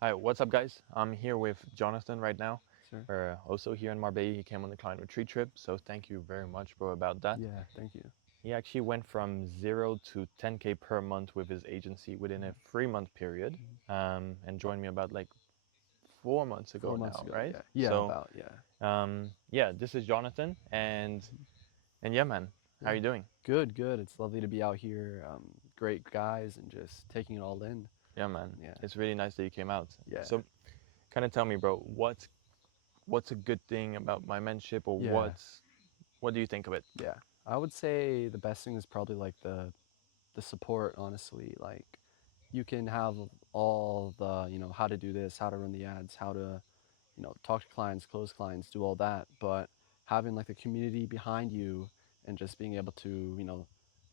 Hi, what's up, guys? I'm here with Jonathan right now. Sure. We're also here in Marbella. He came on the client retreat trip, so thank you very much, bro, about that. Yeah, thank you. He actually went from 0 to 10K per month with his agency within a 3 month period, and joined me about like 4 months ago 4 months now, ago, right? yeah. Yeah, So, about, yeah. yeah, this is Jonathan, and yeah, man, how are Yeah. you doing? Good, good. It's lovely to be out here. Great guys and just taking it all in. Yeah, man, Yeah. it's really nice that you came out. Yeah. So, kind of tell me, bro, what's a good thing about my mentorship, or Yeah. what do you think of it? Yeah. I would say the best thing is probably like the support, honestly. Like you can have all the, how to do this, how to run the ads, how to, talk to clients, close clients, do all that, but having like the community behind you and just being able to,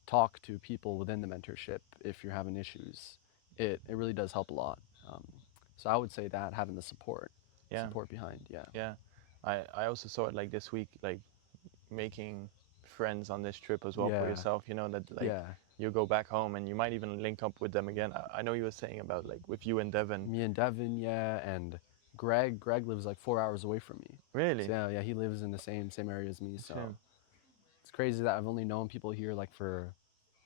talk to people within the mentorship if you're having issues, it really does help a lot. Um, so I would say that having the Yeah. support behind, yeah, Yeah, I also saw it like this week, like making friends on this trip as well for yeah, yourself. You know that like yeah. you go back home and you might even link up with them again. I know you were saying about like with you and Devin. Me and Devin, yeah, and Greg. Greg lives like 4 hours away from me. So Really? yeah, yeah, he lives in the same area as me. Yeah. So it's crazy that I've only known people here like for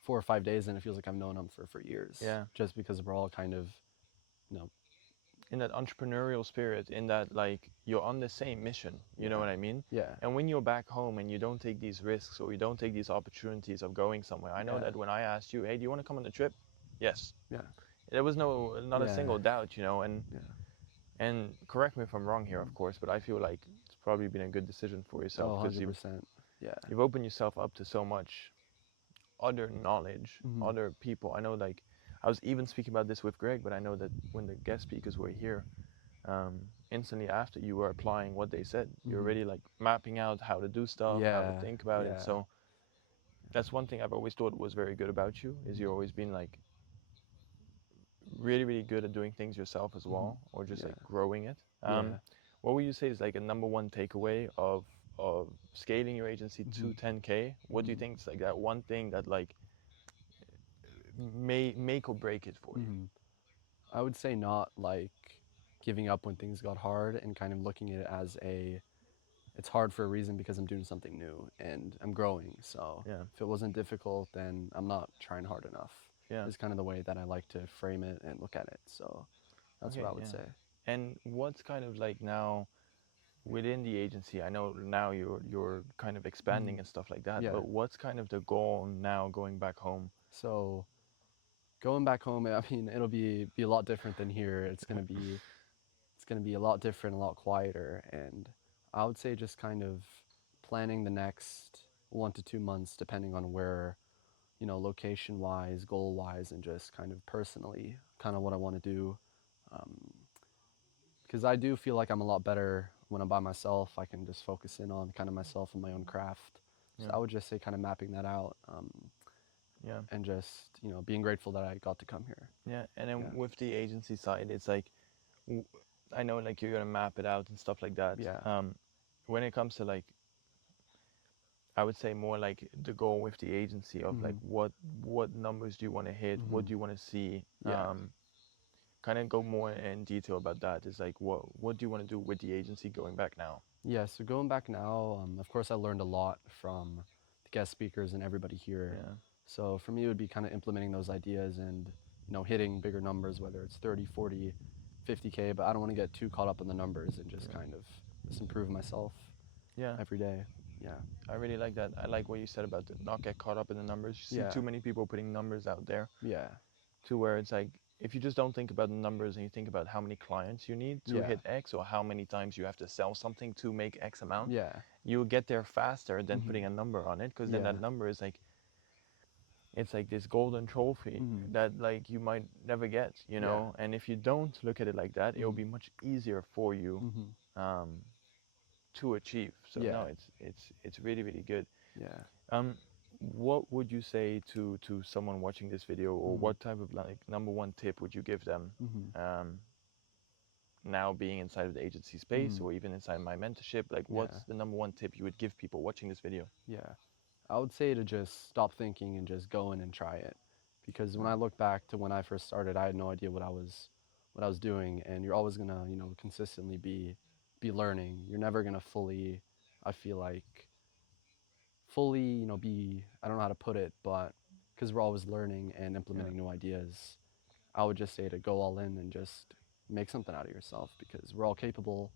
4 or 5 days, and it feels like I've known them for years, Yeah. just because we're all kind of, you know, In that entrepreneurial spirit, in that like you're on the same mission. You know yeah, what I mean? yeah, And when you're back home and you don't take these risks or you don't take these opportunities of going somewhere, I know yeah, that when I asked you, hey, do you want to come on the trip? Yes. yeah, There was not a yeah, single doubt, yeah, and correct me if I'm wrong here, of course, but I feel like it's probably been a good decision for yourself oh, because you've 100%, yeah, you've opened yourself up to so much other knowledge, hmm, other people. I know, like, I was even speaking about this with Greg, but I know that when the guest speakers were here, instantly after you were applying what they said, you're hmm, already like mapping out how to do stuff, how to yeah, think about it. yeah, So that's one thing I've always thought was very good about you is you've always been like really, really good at doing things yourself as hmm, well, or just yeah, like growing it. yeah, What would you say is like a number one takeaway of scaling your agency hmm, to 10K? What do you hmm, think is like that one thing that like may make or break it for you? hmm. I would say not like giving up when things got hard and kind of looking at it as it's hard for a reason because I'm doing something new and I'm growing. So Yeah, if it wasn't difficult, then I'm not trying hard enough. yeah. Is kind of the way that I like to frame it and look at it. So that's what Okay, I would yeah. say. And what's kind of like now within the agency? I know now you're kind of expanding Mhm. and stuff like that, Yeah. but what's kind of the goal now going back home? So going back home, I mean, it'll be a lot different than here. It's gonna be a lot different, a lot quieter, and I would say just kind of planning the next 1 to 2 months, depending on where, location wise, goal wise, and just kind of personally, kind of what I want to do. Because I do feel like I'm a lot better when I'm by myself. I can just focus in on kind of myself and my own craft. So Yeah, I would just say kind of mapping that out, yeah, and just being grateful that I got to come here. yeah. And then Yeah, with the agency side, it's like w- I know like you're gonna map it out and stuff like that. yeah, When it comes to like, I would say more like the goal with the agency of like hmm, what numbers do you want to hit, what hmm, do you want to see, yeah, kind of go more in detail about that. Is like what do you want to do with the agency going back now? yeah. So going back now, of course, I learned a lot from the guest speakers and everybody here. Yeah, So for me, it would be kind of implementing those ideas and hitting bigger numbers, whether it's 30, 40, 50K. But I don't want to get too caught up in the numbers and just yeah, kind of just improve myself yeah. every day. Yeah, I really like that. I like what you said about the not get caught up in the numbers. You see yeah, too many people putting numbers out there yeah, to where it's like if you just don't think about the numbers and you think about how many clients you need to yeah, hit X or how many times you have to sell something to make X amount, yeah, you'll get there faster than hmm, putting a number on it because then yeah, that number is like it's like this golden trophy hmm, that like you might never get, yeah, and if you don't look at it like that, it'll hmm, be much easier for you hmm, um, to achieve. So yeah, no, it's really, really good. yeah, um, what would you say to someone watching this video, or hmm, what type of like number one tip would you give them, hmm, um, now being inside of the agency space hmm, or even inside my mentorship? Like, yeah, what's the number one tip you would give people watching this video? yeah. I would say to just stop thinking and just go in and try it. Because when Yeah, I look back to when I first started, I had no idea what I was doing, and you're always gonna, consistently be learning. You're never gonna fully, I feel like, fully, be, I don't know how to put it, but because we're always learning and Yeah. implementing new ideas, I would just say to go all in and just make something out of yourself because we're all capable.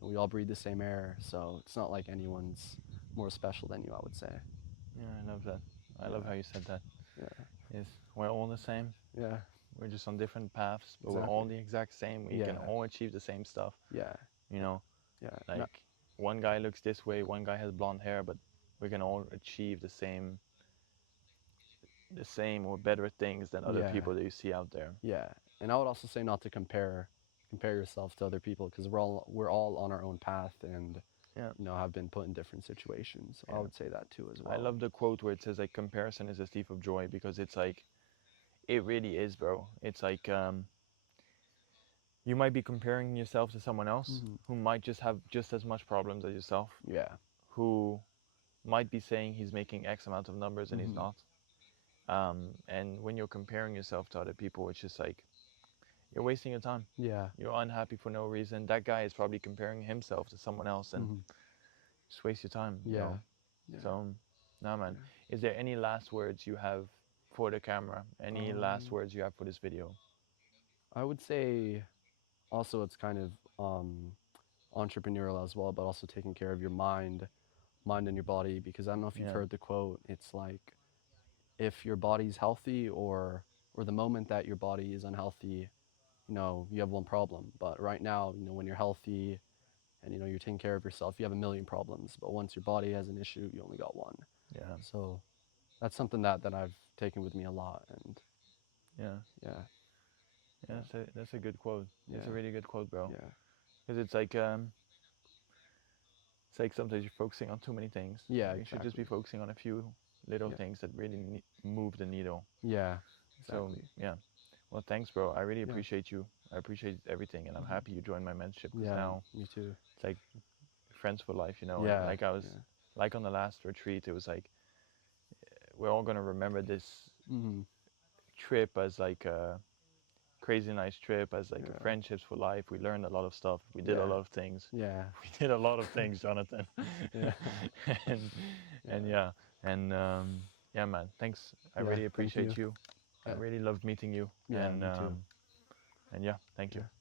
We all breathe the same air, so it's not like anyone's more special than you, I would say. Yeah, I love that. I love Yeah, how you said that. yeah, Yes, we're all the same. yeah, We're just on different paths, but we're all exactly. the exact same. We can Yeah, all achieve the same stuff. yeah, You yeah, know, yeah, no, like one guy looks this way, one guy has blonde hair, but we can all achieve the same or better things than other yeah, people that you see out there. yeah. And I would also say not to compare yourself to other people because we're all on our own path and Yeah, have been put in different situations. So I yeah. would say that too as I well. love the quote where it says like comparison is a thief of joy because it's like it really is, bro. It's like you might be comparing yourself to someone else Hmm. who might just have just as much problems as yourself, Yeah. who might be saying he's making X amount of numbers and he's Hmm. not. And when you're comparing yourself to other people, it's just like you're wasting your time. Yeah. You're unhappy for no reason. That guy is probably comparing himself to someone else and Hmm. just waste your time, you Yeah. know. Yeah. So, nah, man. Yeah. Is there any last words you have for the camera? Any last Um, words you have for this video? I would say also it's kind of entrepreneurial as well, but also taking care of your mind and your body because I don't know if you've Yeah, heard the quote. It's like if your body's healthy or the moment that your body is unhealthy, you have one problem. But right now, when you're healthy and you're taking care of yourself, you have a million problems. But once your body has an issue, you only got one. yeah, So that's something that I've taken with me a lot. And yeah. yeah, Yeah, yeah, that's a good quote. That's a yeah, really good quote, bro. yeah, Because it's like sometimes you're focusing on too many things. yeah, You should just exactly. be focusing on a few little Yeah, things that really move the needle. yeah, So exactly. yeah, well, thanks, bro. I really Yeah, appreciate you. I appreciate everything, and I'm hmm, happy you joined my mentorship because yeah, now me too. it's like friends for life, you know. And Yeah, like I was, yeah, like on the last retreat, it was like we're all gonna remember this hmm, trip as like a crazy nice trip, as like a yeah, friendships for life. We learned a lot of stuff. We did a yeah, lot of things. yeah, We did a lot of things, Jonathan. yeah, and and yeah, yeah, and yeah, man. Thanks. I yeah. really Thank you. appreciate you. I Yeah, really loved meeting you, yeah, me too. and yeah, thank you. Yeah.